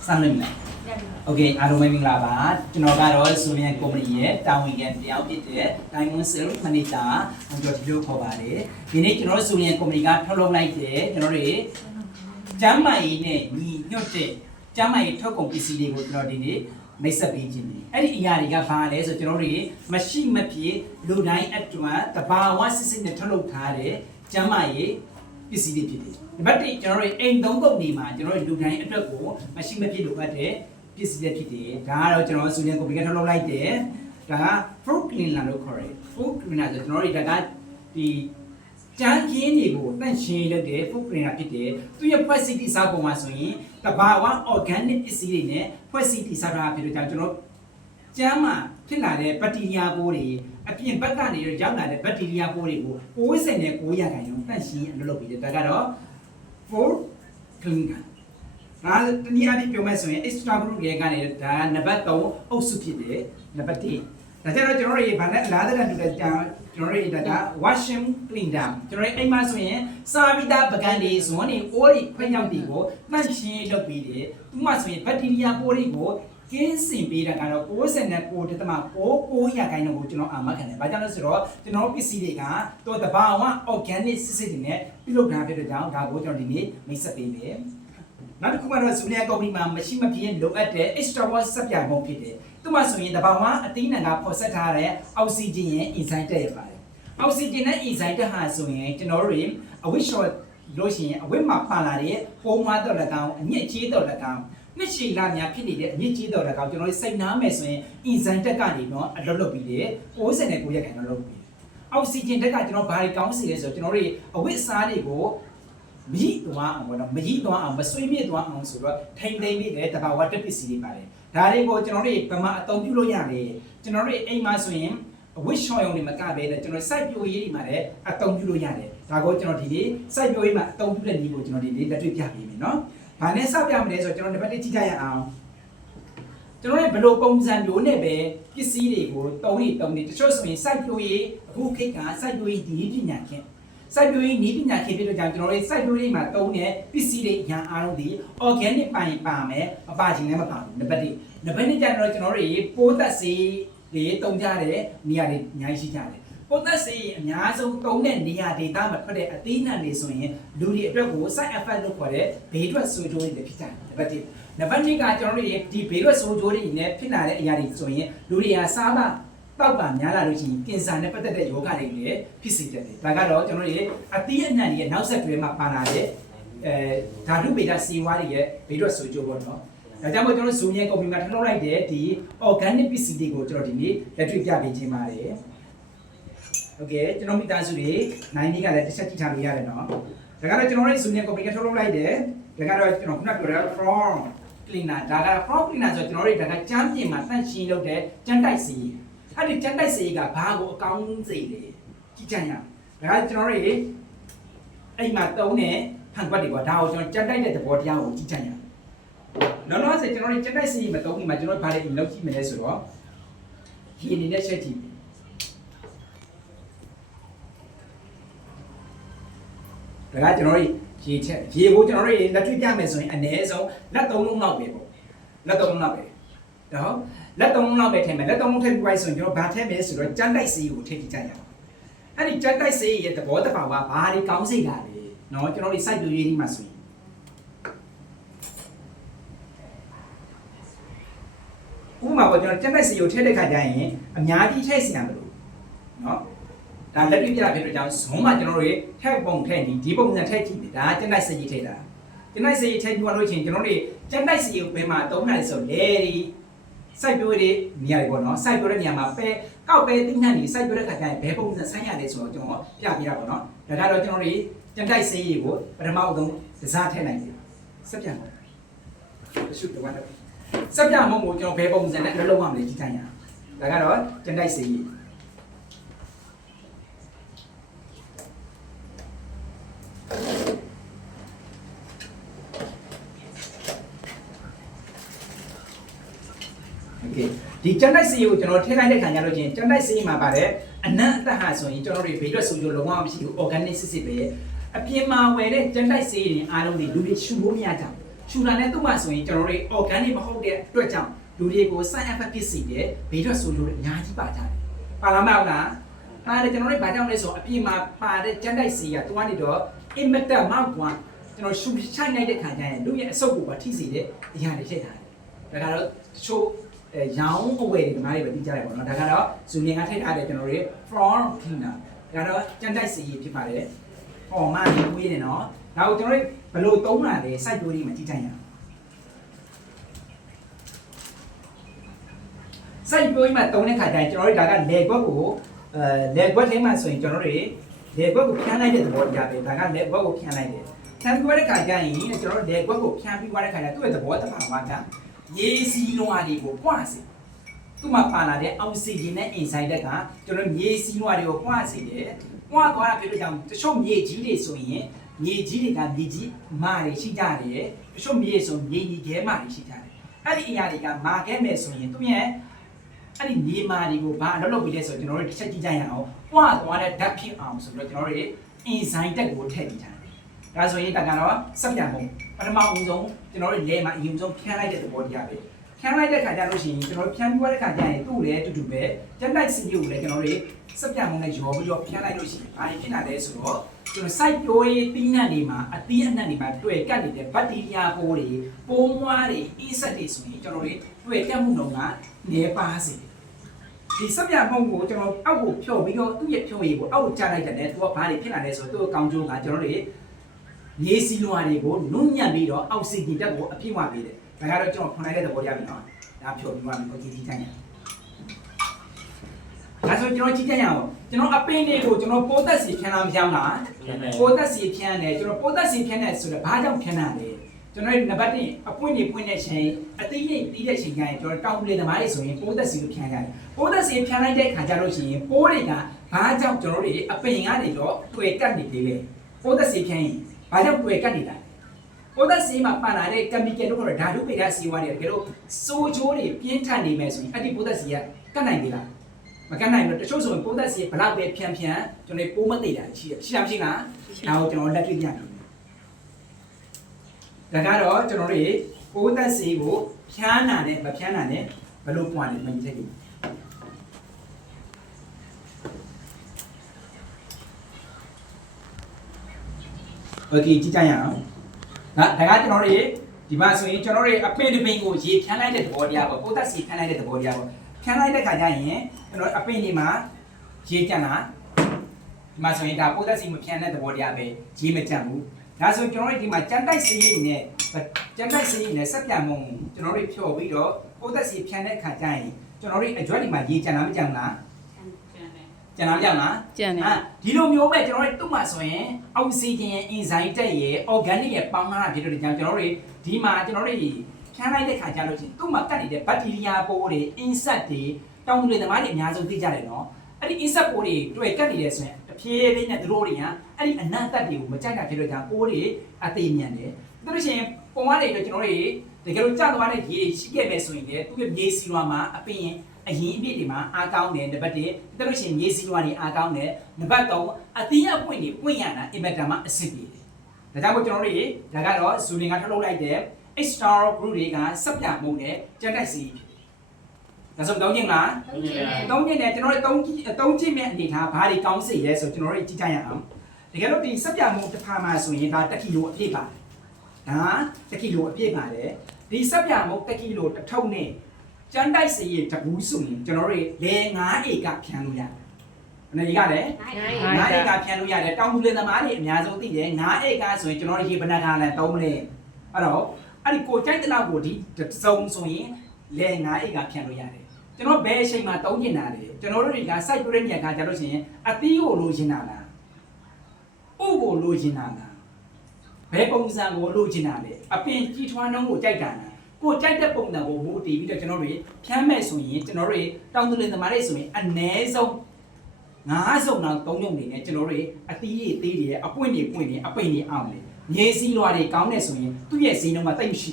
Samlim. Okay, I don't mean lava. To know about Sunian Comedy, down we get the outfit there, Diamond Silk, Manita, and your blue Kovare. You need to know Sunian Comedy got hollow like there, Generate. Jamai, me, Yote, Jamai Toko PCD would not in it, Mesa Pagini. Any Yariga Pare, so Generate, Machine Mapi, Lunai Atua, the bar was in the Tolo Tare, Jamai. PCD. But generally, ain't don't go Nima, generally do nine at go, machine making look at it, PCD, Dara, general Sudan could get a like there, the fruit clean land of Korea, fruit clean as a generally that the Janky go, then she the day, fruit clean at it, to your PCD Sabo Masoni, the Bawa organic PCD, PCD Sarah, general Jama, Pinade, Patinia body. အပြင်ဘက်ကနေရောက်လာတဲ့ဘက်တီးရီးယားပိုးတွေကို60နဲ့900ခိုင်နှုန်းတန့်ရှင်းအလုပ်လုပ်ပြီးတယ်ဒါကတော့ for cleaner ဒါတနည်းအားဖြင့်ပြောမယ်ဆိုရင် extra group တွေကနေဒါနံပါတ်3အုပ်စုဖြစ်တယ်နံပါတ်1ဒါကြတော့ကျွန်တော်တို့ဗာနဲ့အလားတူတဲ့ကျွန်တော်တို့ဒါက washing clean down ကျွန်တော်တို့အိမ်မှာဆိုရင်စာပိတာပကံတွေဇွန်းတွေအိုးတွေခွင့်ရောက်တွေကိုတန့်ရှင်းလုပ်ပြီးတယ်သူမှဆိုရင်ဘက်တီးရီးယားပိုးတွေကို ကင်းစင်ပေးတာကတော့60နဲ့9တမ900ခိုင်နှုန်းကိုကျွန်တော်အာမခံတယ်။ဘာကြောင့်လဲဆိုတော့ကျွန်တော်ပစ္စည်းတွေကတော့တဘာဝ organic စစ်စစ်တွေနဲ့ပြုလုပ်ထားဖြစ်တဲ့ကြောင့်ဒါကိုကျွန်တော်ဒီနေ့မိတ်ဆက်ပေးမယ်။နောက်တစ်ခုကတော့စူလီယာကုမ္ပဏီမှာမရှိမဖြစ်လိုအပ်တဲ့ extra watt စက်ပြပုံဖြစ်တယ်။သူမှဆိုရင်တဘာဝအသီးနှံကဖော်ဆက်ထားတဲ့အောက်ဆီဂျင်ရဲ့ enzyme တက်ရပါတယ်။အောက်ဆီဂျင်နဲ့ enzyme တက်ဟာဆိုရင်ကျွန်တော်တို့အဝိရှော်လို့ရှိရင်အဝိမှာပါလာတဲ့ပုံမှန်တော့၎င်းအညစ်အကြေးတော့၎င်း နှစ်ရှည်လာများဖြစ်နေတဲ့အမြင့်ကြီးတော်တကောင်ကျွန်တော်တို့စိတ်နားမယ်ဆိုရင်အင်ဇန်တက်ကနေတော့အလွတ်လွတ်ပြီးတယ်69ရက်ခိုင်တော့လုပ်ပြီးအောက်ဆီဂျင်တက်ကကျွန်တော်ဘာတွေကောင်းစီလဲဆိုတော့ကျွန်တော်တို့အဝိစားတွေကိုမကြီးသွားအောင်ပေါ့နော်မကြီးသွားအောင်မဆွေးမြေ့သွားအောင်ဆိုတော့ထိမ့်သိမ့်ပြီးတဲ့တဘာဝတက်ပစ္စည်းတွေပါတယ်ဒါတွေကိုကျွန်တော်တို့ဗမာအသုံးပြုလို့ရတယ်ကျွန်တော်တို့အိမ်မှာဆိုရင်အဝိရှော်ရုံတွေမကပဲတဲ့ကျွန်တော်စိုက်ပျိုးရေးတွေမှာလည်းအသုံးပြုလို့ရတယ်ဒါကိုကျွန်တော်ဒီနေ့စိုက်ပျိုးရေးမှာအသုံးပြုတဲ့နည်းကိုကျွန်တော်ဒီနေ့လက်တွေ့ပြပေးမယ်နော် ဘာနဲ့စပြမလဲဆိုတော့ကျွန်တော်ဒီဘက်လေးကြည့်ကြရအောင်ကျွန်တော်ရဲ့ဘယ်လိုပုံစံမျိုးနဲ့ပဲပစ္စည်းတွေကိုတုံးနေတချို့ဆိုရင်စိုက်ပျိုးရေးအခုခေတ်ကစိုက်ပျိုးရေးဒီပညာခင်စိုက်ပျိုးရေးဒီပညာခင်ဖြစ်တဲ့ကြောင့်ကျွန်တော်တို့စိုက်ပျိုးရေးမှာတုံးတဲ့ပစ္စည်းတွေရန်အားလုံးဒီ organic ပိုင်းပါမယ်အပါချင်းလည်းမပါဘူးနံပါတ်1နံပါတ်2ကျတော့ကျွန်တော်တို့ပိုးသက်စေးတွေတုံးကြတဲ့နေရာတွေအများကြီးရှိကြတယ် ပိုးသက်စေးအများဆုံးတုံးတဲ့နေရာဒေသမှာထွက်တဲ့အသီးနှံတွေဆိုရင်လူတွေအတွက်ကို side effect လို့ခေါ်တဲ့ဘေးထွက်ဆိုးကျိုးတွေဖြစ်ကြတယ်နံပါတ်1နံပါတ်2ကကျွန်တော်တို့ဒီဘေးထွက်ဆိုးကျိုးတွေနဲ့ဖြစ်လာတဲ့အရာတွေဆိုရင်လူတွေကစားပါတောက်ပါများလာလို့ရှိရင်ကင်ဆာနဲ့ပတ်သက်တဲ့ယောဂတွေလည်းဖြစ်စေတတ်တယ်ဒါကတော့ကျွန်တော်တို့အသီးအနှံတွေရဲ့နောက်ဆက်တွဲမှာပါလာတဲ့ဓာတုဗေဒစီဝါးတွေရဲ့ဘေးထွက်ဆိုးကျိုးပေါ့နော်ဒါကြောင့်မို့ကျွန်တော်တို့ဇူမီယန်ကုမ္ပဏီမှာထုတ်လုပ်လိုက်တဲ့ဒီ organic ပစ္စည်းတွေကိုကျွန်တော်ဒီနေ့လက်တွေ့ပြပေးခြင်းပါတယ် Okay ကျွန်တော်မိသားစုတွေနိုင်နေကလည်းတစ်ချက်ကြည့်ထားလို့ရတယ်နော်ဒါကတော့ကျွန်တော်တို့ Junior Company ကထုတ်လုပ်လိုက်တယ်ဒါကတော့ကျွန်တော်ခုနပြောတဲ့ from cleaner ဒါက from cleaner ဆိုတော့ကျွန်တော်တို့ဒါကကျမ်းပြင်မှာတန့်ရှင်းလုပ်တဲ့ကျန်းတိုက်စီအဲ့ဒီကျန်းတိုက်စီကဘာကိုအကောင်းစေလဲကြည့်ကြရအောင်ဒါကကျွန်တော်တို့အိမ်မှာတုံးတဲ့ဟန်ကွက်တွေပေါ့ဒါကိုကျွန်တော်ကျန်းတိုက်တဲ့သဘောတရားကိုကြည့်ကြရအောင်နောက်တော့ဆိုကျွန်တော်တို့ကျန်းတိုက်စီမတုံးခင်မှာကျွန်တော်ဘာတွေလုပ်ကြည့်မလဲဆိုတော့ဒီအနေနဲ့ချက်ကြည့် ဒါကကျွန်တော်တို့ရေချက်ရေကိုကျွန်တော်တို့လက်တွေ့ပြမယ်ဆိုရင်အနည်းဆုံးလက်3လုံးလောက်ပဲပေါ့လက်3လုံးလောက်ပဲဒါဟုတ်လက်3လုံးလောက်ပဲထည့်မယ်လက်3လုံးထည့်ပြီးဆိုရင်ကျွန်တော်ဘာထည့်မယ်ဆိုတော့ကြမ်းတိုက်စေးကိုထည့်ကြည့်ကြရအောင်အဲ့ဒီကြမ်းတိုက်စေးရဲ့သဘောတဘာဝဘာတွေကောင်းစိတ်တာလဲเนาะကျွန်တော်တို့စိုက်ပျိုးရေးဒီမှာဆိုရင်ဥပမာပေါ့ကျွန်တော်ကြမ်းတိုက်စေးကိုထည့်တဲ့ခါကျရင်အများကြီးထည့်စီရမလို့เนาะ ဒါလက်တွေ့ပြတာဖြစ်တဲ့ကြောင့်ဇုံးမှာကျွန်တော်တို့ထက်ပုံထက်ဒီပုံစံထက်ကြည့်တယ်ဒါကျန်တိုက်စကြီးထိတ်တာကျန်တိုက်စကြီးထိတ်ပြီးလို့ချင်းကျွန်တော်တို့ကျန်တိုက်စကြီးကိုဘယ်မှာသုံးနိုင်ဆိုလေဒီစိုက်ပျိုးတဲ့နေရာတွေပေါ့နော်စိုက်ပျိုးတဲ့နေရာမှာပဲကောက်ပဲတိနှံ့နေစိုက်ပျိုးတဲ့ခါကျရင်ဘယ်ပုံစံဆိုင်ရလဲဆိုတော့ကျွန်တော်ပြပြတာပေါ့နော်ဒါကတော့ကျွန်တော်တို့ကျန်တိုက်စကြီးကိုပထမအဆုံးဒစားထည့်နိုင်တယ်စက်ပြန်ပေါ့ရှုပ်တော့စက်ပြန်မဟုတ်ဘူးကျွန်တော်ဘယ်ပုံစံနဲ့လုံးဝမလဲကြည့်တိုင်းရဒါကတော့ကျန်တိုက်စကြီး Okay ဒီကျန်တိုက်စီကိုကျွန်တော်ထည့်လိုက်တဲ့ခါကျတော့ချင်းကျန်တိုက်စီမှာပါတယ်အနံ့အသက်ဟာဆိုရင်ကျွန်တော်တို့ဘေးရွက်ဆိုကြလုံးဝမရှိဘူး organic စစ်စစ်ပဲအပြင်မှာဝယ်တဲ့ကျန်တိုက်စီတွေအားလုံးတွေလူတွေရှူလို့မရကြဘူး ရှူလာတဲ့သူ့မှာဆိုရင်ကျွန်တော်တို့ organic မဟုတ်တဲ့အတွက်ကြောင့်လူတွေကို side effect ဖြစ်စေတယ်ဘေးထွက်ဆိုးလို့အများကြီးပါကြတယ်ပါလားမဟုတ်လားပါတယ်ကျွန်တော်တို့ဘာကြောင့်လဲဆိုအပြင်မှာပါတဲ့ကျန်းတိုက်စီကသူကနေတော့ immediate မောက်ကွာကျွန်တော်ရှူချိုက်လိုက်တဲ့ခါကျရင်လူရဲ့အဆုပ်ကိုပါထိစေတဲ့အရာတွေထည့်ထားတယ်ဒါကတော့ချိုးရောင်းအဝယ်တွေဒီမှာတွေပဲသိကြတယ်ပေါ့နော်ဒါကတော့ဇူလင်ကထည့်ထားတယ်ကျွန်တော်တို့ front cleaner ဒါကတော့ကျန်းတိုက်စီဖြစ်ပါတယ်ဟောမှဒီဝေးနေနော်ဒါကိုကျွန်တော်တို့ဘယ်လိုသုံးလာလဲ site တိုးလေးမှာကြည့်ကြရအောင် site တိုးလေးမှာသုံးတဲ့ခါကျရင်ကျွန်တော်တို့ဒါကလေခွက်ကိုလေခွက်ထဲမှာဆိုရင်ကျွန်တော်တို့လေခွက်ကိုဖြန်းလိုက်တဲ့သဘောတရားပဲဒါကလေခွက်ကိုဖြန်းလိုက်တယ်ဖြန်းပြီးသွားတဲ့ခါကျရင်ကျွန်တော်တို့လေခွက်ကိုဖြန်းပြီးသွားတဲ့ခါကျသူ့ရဲ့သဘောတဘာဝကရေစီးလွှာတွေကိုပွားစေသူ့မှာပါလာတဲ့အောက်ဆီဂျင်နဲ့အင်ဆိုင်ဒက်ကကျွန်တော်မြေစီးလွှာတွေကိုပွားစေတယ်ပွားသွားတာဖြစ်လို့ကြောင့်တချို့မြေကြီးတွေဆိုရင်မြေကြီးတွေကမြေကြီးမာတွေရှိကြတယ်တချို့မြေဆိုမြေကြီးခဲမာတွေရှိကြတယ်အဲ့ဒီအရာတွေကမာခဲမယ်ဆိုရင်သူ့ရဲ့အဲ့ဒီမြေမာတွေကိုဘာလုပ်ပြီးလဲဆိုတော့ကျွန်တော်တို့တစ်ချက်ကြည့်ကြရအောင်ပွားသွားတဲ့ဓာတ်ဖြစ်အောင်ဆိုတော့ကျွန်တော်တို့အင်ဆိုင်တက်ကိုထည့်ပြီးထားတယ်ဒါဆိုရင်တကတော့စက်ပြန်ပုံပထမဦးဆုံးကျွန်တော်တို့လဲမှာအရင်ဆုံးဖြန်းလိုက်တဲ့သဘောတရားပဲဖြန်းလိုက်တဲ့ခါကျလို့ရှိရင်ကျွန်တော်တို့ဖြန်းပြီးသွားတဲ့ခါကျရင်သူ့လည်းတူတူပဲကျန်တိုက်စီကိုလည်းကျွန်တော်တို့စက်ပြန်ပုံနဲ့ရောပြီးတော့ဖြန်းလိုက်လို့ရှိရင်ဘာဖြစ်လာလဲဆိုတော့ကျွန်တော် site တိုးရေးပြီးနှံ့နေမှာအသီးအနှံ့တွေမှာတွေ့ကတ်နေတဲ့ဘက်တီးရီးယားပိုးတွေပိုးမွှားတွေအင်းဆက်တွေဆိုရင်ကျွန်တော်တို့တွေ့ကတ်မှုနှုန်းကနေပါစေဒီစက်ပြန်ပုံကိုကျွန်တော်အောက်ကိုဖြော်ပြီးတော့သူ့ရဲ့ဖြော်ရည်ကိုအောက်ကိုချလိုက်တဲ့သူကဘာတွေဖြစ်လာလဲဆိုတော့သူ့ကောင်းကျိုးကကျွန်တော်တို့ရေစီလွှာတွေကိုနုညံ့ပြီးတော့အောက်ဆီဂျင်တက်ကိုအပြည့်ဝပေးတယ်ဒါကတော့ကျွန်တော်ဖွင့်လိုက်တဲ့သဘောတရားပြီနော်ဒါဖြော်ပြီးမှကိုကြည့်ကြည့်တိုင်းဒါဆိုကျွန်တော်ကြည့်ကြရအောင်ကျွန်တော်အပင်းလေးကိုကျွန်တော်ပိုးသက်စီဖြန်းလာမပြောင်းလားပိုးသက်စီဖြန်းတယ်ကျွန်တော်ပိုးသက်စီဖြန်းတယ်ဆိုတော့ဘာကြောင့်ဖြန်းတာလဲကျွန်တော်နံပါတ်1အပွင့်နေပွင့်တဲ့ချိန်အသိနေတီးတဲ့ချိန်ကျရင်ကျွန်တော်တောင်းလေသမားတွေဆိုရင်ပိုးသက်စီကိုဖြန်းကြတယ်ပိုးသက်စီဖြန်းလိုက်တဲ့ခါကျလို့ရှိရင်ပိုးတွေကဘာကြောင့်ကျွန်တော်တို့အပင်ကနေတော့တွေ့ကတ်နေသေးလဲပိုးသက်စီဖြန်းရင်ဘာကြောင့်တွေ့ကတ်နေတာပိုးသက်စီမှာပါလာတဲ့ကက်မီကယ်တို့ကတော့ဓာတုပေဓာတ်စီဝါတွေတကယ်လို့စိုးချိုးတွေပြင်းထန်နေမယ်ဆိုရင်အဲ့ဒီပိုးသက်စီကကတ်နိုင်သေးလားမကတ်နိုင်လို့တချို့ဆိုရင်ပိုးသက်စီဘလောက်ပဲဖြန်းဖြန်းကျွန်တော်ပိုးမသိတာရှိလားမရှိလားဒါကိုကျွန်တော်လက်တွေ့ပြတယ်ဒါကတော့ကျွန်တော်တို့ပိုးသက်စီကိုဖြန်းတာနဲ့မဖြန်းတာနဲ့ဘယ်လိုပွားလဲမင်းသိဘူးโอเคကြည့်ကြရအောင်ဒါကကျွန်တော်တို့ဒီမှာဆိုရင်ကျွန်တော်တို့အပင်တစ်ပင်ကိုရေဖြန်းလိုက်တဲ့သဘောတရားပေါ့ပိုးသက်စီဖြန်းလိုက်တဲ့သဘောတရားပေါ့ဖြန်းလိုက်တဲ့ခါကျရင်ကျွန်တော်အပင်ဒီမှာရေကျန်တာဒီမှာဆိုရင်ဒါပိုးသက်စီမဖြန်းတဲ့သဘောတရားပဲရေမကျန်ဘူးဒါဆိုကျွန်တော်တို့ဒီမှာကြမ်းတိုက်စီးနဲ့စက်ပြန်မုံကျွန်တော်တို့ဖြော်ပြီးတော့ပိုးသက်စီဖြန်းတဲ့ခါကျရင်ကျွန်တော်တို့အကြွက်ဒီမှာရေကျန်တာမကျန်ဘူးလားကျန်တာမကျန်လားကျန်တယ်ဒီလိုမျိုးပဲကျွန်တော်တို့သူ့မှာဆိုရင်အောက်ဆီဂျင်ရဲ့အင်ဇိုင်းတက်ရဲ့ organic ရဲ့ပေါင်းထားတာဖြစ်တဲ့ကြောင့်ကျွန်တော်တို့ဒီမှာကျွန်တော်တို့ဖြန်းလိုက်တဲ့ခါကျလို့ချင်းသူ့မှာကတ်နေတဲ့ဘက်တီးရီးယားပိုးတွေ insect တွေတောင်တွေသမားတွေအများဆုံးသိကြတယ်နော်အဲ့ဒီ insect ပိုးတွေတွေ့ကတ်နေတယ်ဆိုရင်တဖြည်းဖြည်းနဲ့သူတို့တွေကအဲ့ဒီအနံ့သက်တွေကိုမကြိုက်တာဖြစ်လို့ကြောင့်ပိုးတွေအသေးမြန်တယ်ဒါလို့ရှိရင်ပုံရတဲ့ကျွန်တော်တို့တကယ်လို့ကြာသွားတဲ့ရေရှိခဲ့မယ်ဆိုရင်လည်းသူ့ရဲ့မြေစီလွှာမှာအပင်အရင်အပြည့်တွေမှာအားကောင်းတယ်နံပါတ်1ဒါလို့ရှိရင်မြေစီလွှာတွေအားကောင်းတယ်နံပါတ်3အသီးအပွင့်တွေပွင့်ရတာအင်မတန်မှအဆင်ပြေတယ်ဒါကြောင့်မို့ကျွန်တော်တို့ဒါကတော့ဇူလင်ကထုတ်လုပ်လိုက်တဲ့ extra group တွေကစက်ပြမုံနဲ့ကြက်တိုက်စီဖြစ်တယ်ဒါဆိုတော့3လား3နဲ့ကျွန်တော်တို့3ကြည့်မဲ့အနေထားဘာတွေကောင်းစေလဲဆိုကျွန်တော်တို့ကြည့်ကြရအောင်တကယ်လို့ဒီစက်ပြမုံတစ်ဖာမှာဆိုရင်ဒါ1ကီလိုအပြည့်ပါတယ်ဒါ1ကီလိုအပြည့်ပါတယ်ဒီစက်ပြမုံ1ကီလိုတစ်ထုပ်နဲ့ကျန်းတိုက်စီရဲ့တပူးဆိုရင်ကျွန်တော်တို့လေ9ဧကဖြန်းလို့ရတယ်။ဘယ်နှဧကလဲ9ဧကဖြန်းလို့ရတယ်တောင်သူလယ်သမားတွေအများဆုံးသိတယ်9ဧကဆိုရင်ကျွန်တော်တို့ရေဘဏ္ဍာထားလဲ3မိနစ်အဲ့တော့အဲ့ဒီကိုကြိုက်တဲ့လောက်ကိုဒီစုံဆိုရင်လေ9ဧကဖြန်းလို့ရတယ်။ကျွန်တော်ဘယ်အချိန်မှာတုံးကျင်တာလဲကျွန်တော်တို့တွေက site ပြည့်နေရခါကြလို့ရှိရင်အသီးကိုလိုချင်တာလားဥကိုလိုချင်တာလားဘယ်ပုံစံကိုလိုချင်တာလဲအပင်ကြီးထွားနှုံးကိုကြိုက်တာလားကိုကြိုက်တဲ့ပုံစံကိုမူတည်ပြီးတော့ကျွန်တော်တို့ဖြန်းမဲ့ဆိုရင်ကျွန်တော်တို့တောင်သူလယ်သမားတွေဆိုရင်အနည်းဆုံး9စုံတော့3ရုံနေနဲ့ကျွန်တော်တို့အသီးတွေသေးတွေအပွင့်တွေပွင့်တွေအပိန်တွေအောင်လေမြေစီလွှာတွေကောင်းနေဆိုရင်သူ့ရဲ့ဈေးနှုန်းကတိတ်မရှိ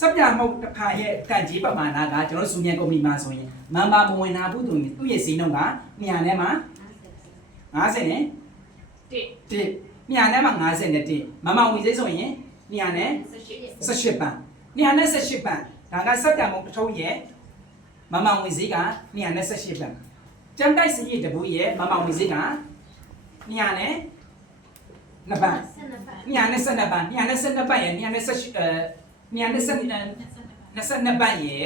စက်ပြမုတ်တစ်ခါရဲ့တန်ကြီးပမာဏကကျွန်တော်စူညံကုမ္ပဏီမှာဆိုရင်မန်ပါမဝင်နာဘူးသူ့ရဲ့ဈေးနှုန်းက200နဲ့မှ50နဲ့1မြာနဲ့မှ50နဲ့1မမဝင်ဈေးဆိုရင် 218ပန်း218ပန်းဒါကစက်တံမုံတစ်ထုံးရဲ့မမောင်ဝင်စည်းက218ပန်းကျန်တိုက်စည်းတပူရဲ့မမောင်ဝင်စည်းက200နဲ့2ပန်း212ပန်း212ပန်းရဲ့222ပန်းရဲ့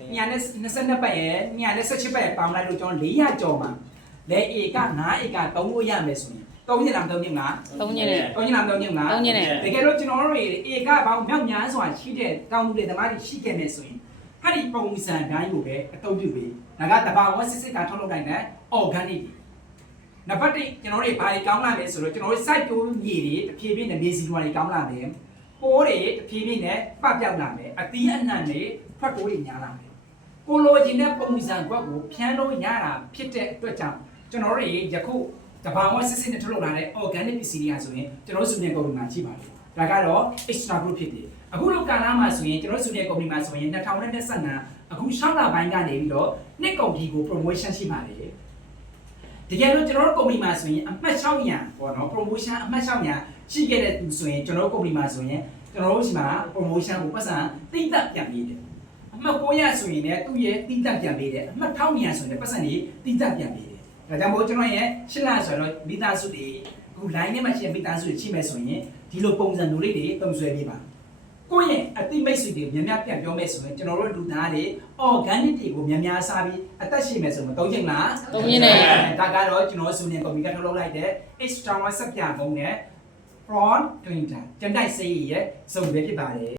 222ပန်းရဲ့218ပန်းရဲ့ပေါင်းလိုက်လို့ကျွန်တော်400ကျော်မှာလဲဧက9ဧက3လို့ရမယ်ဆိုရင်3ညလား3ညလား 3ညနေ 3ညလား3ညလား 3ညနေ တကယ်လို့ကျွန်တော်တို့တွေဧကပေါင်းမြောက်များစွာရှိတဲ့တောင်သူတွေဓမ္မတွေရှိခဲ့မယ်ဆိုရင်အဲ့ဒီပုံစံတိုင်းကိုပဲအသုံးပြုပြီးဒါကတဘာဝစစ်စစ်ကထုတ်လုပ်နိုင်တဲ့ organic နံပါတ်1ကျွန်တော်တို့ဘာတွေကောင်းလာလဲဆိုတော့ကျွန်တော်တို့ site တိုးမြေတွေတဖြည်းဖြည်းနဲ့မြေစီလွှာတွေကောင်းလာတယ်ပိုးတွေတဖြည်းဖြည်းနဲ့ပပျောက်လာမယ်အသီးအနှံတွေထွက်တိုးတွေများလာမယ်ကိုလိုချင်တဲ့ပုံစံကွက်ကိုဖြန်းလို့ရတာဖြစ်တဲ့အတွက်ကြောင့်ကျွန်တော်တို့ယခုတဘာဝစစ်စစ်နဲ့ထုတ်လုပ်လာတဲ့ organic ပစ္စည်းတွေဆိုရင်ကျွန်တော်တို့စုနေကုမ္ပဏီမှာရှိပါတယ်ဒါကတော့ extra group ဖြစ်တယ်အခုလောကာလာမှာဆိုရင်ကျွန်တော်စုနေကုမ္ပဏီမှာဆိုရင်2025အခု6လပိုင်းကနေပြီးတော့နှစ်ကုန်ပြီကို promotion ရှိပါတယ်တကယ်လို့ကျွန်တော်တို့ကုမ္ပဏီမှာဆိုရင်အမှတ်600ပေါ့နော် promotion အမှတ်600ရှိခဲ့တဲ့သူဆိုရင်ကျွန်တော်တို့ကုမ္ပဏီမှာဆိုရင်ကျွန်တော်တို့ဒီမှာ promotion ကိုပတ်စံတိတ်တက်ပြန်ပေးတယ်အမှတ်900ဆိုရင်လည်းသူ့ရဲ့တိတ်တက်ပြန်ပေးတယ်အမှတ်1200ဆိုရင်ပတ်စံတွေတိတ်တက်ပြန်ပေးတယ်ဒါကြောင့်မို့ကျွန်တော်ရဲ့ရှင်းလာဆိုတော့မိသားစုတွေအခု line ထဲမှာရှိတဲ့မိသားစုတွေရှိမယ်ဆိုရင်ဒီလိုပုံစံမျိုးလေးတွေတုံ့ဆွဲပေးပါကိုယ့်ရဲ့အတိမိတ်ဆွေတွေများများပြန်ပြောမယ်ဆိုရင်ကျွန်တော်တို့လူသားတွေ organic တွေကိုများများစားပြီးအသက်ရှင်မယ်ဆိုရင်3ချိန်လား3ညနေ ဒါကတော့ကျွန်တော်စုနေကွန်ပျူတာထုတ်လုပ်လိုက်တဲ့ extra ဆက်ပြပုံနဲ့ front printer ကျန်တိုက်စေးရဲ့စုံပဲဖြစ်ပါတယ်